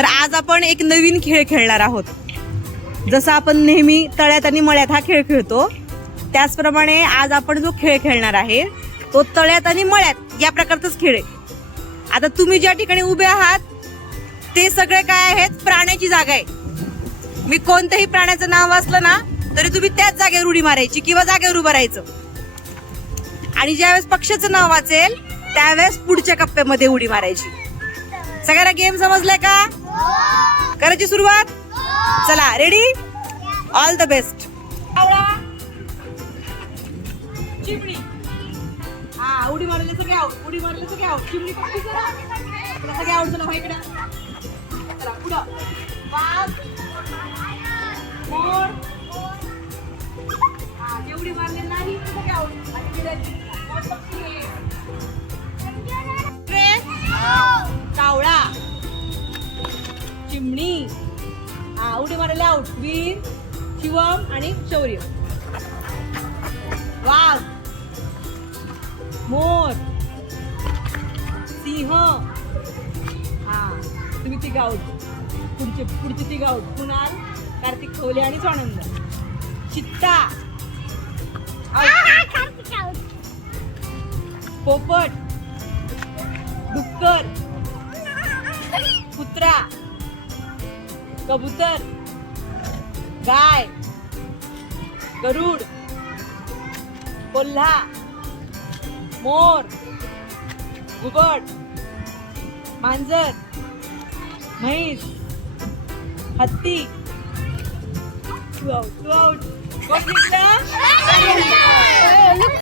तर आज आपण एक नवीन खेळ खेळणार आहोत. जसं आपण नेहमी तळ्यात आणि मळ्यात हा खेळ खेळतो त्याचप्रमाणे आज आपण जो खेळ खेळणार आहे तो तळ्यात आणि मळ्यात या प्रकारचाच खेळ आहे. आता तुम्ही ज्या ठिकाणी उभे आहात ते सगळे काय आहेत? प्राण्याची जागा आहे. मी कोणत्याही प्राण्याचं नाव वाचलं ना तरी तुम्ही त्याच जागेवर उडी मारायची किंवा जागेवर उभं राहायचं. आणि ज्यावेळेस पक्षाचं नाव वाचेल त्यावेळेस पुढच्या कप्प्यामध्ये उडी मारायची. सगळ्यांना गेम समजलाय का? करायची सुरुवात? चला रेडी ऑल द बेस्ट चिमणी. हा उडी मारले सगळे आउट उडी मारले सगळे आउट चिमणी पकडली चला, सगळे आउट चला इकडे चला पुढं. वाघ मोर. हा जे उडी मारले नाही सगळे आणि चिमणी. हा उडी मारले आउट वीर शिवम आणि शौर्य. वाघ. मोर. सिंह. हा तुम्ही तिघ आउट पुढचे पुढचे तिघ आउट कुणाल कार्तिक खवले आणि स्वानंद. चित्ता. पोपट. कबूतर गाय गरुड कोल्हा मोर घुबड मांजर म्हैस हत्ती. आउट आउट कोण जिंकलं?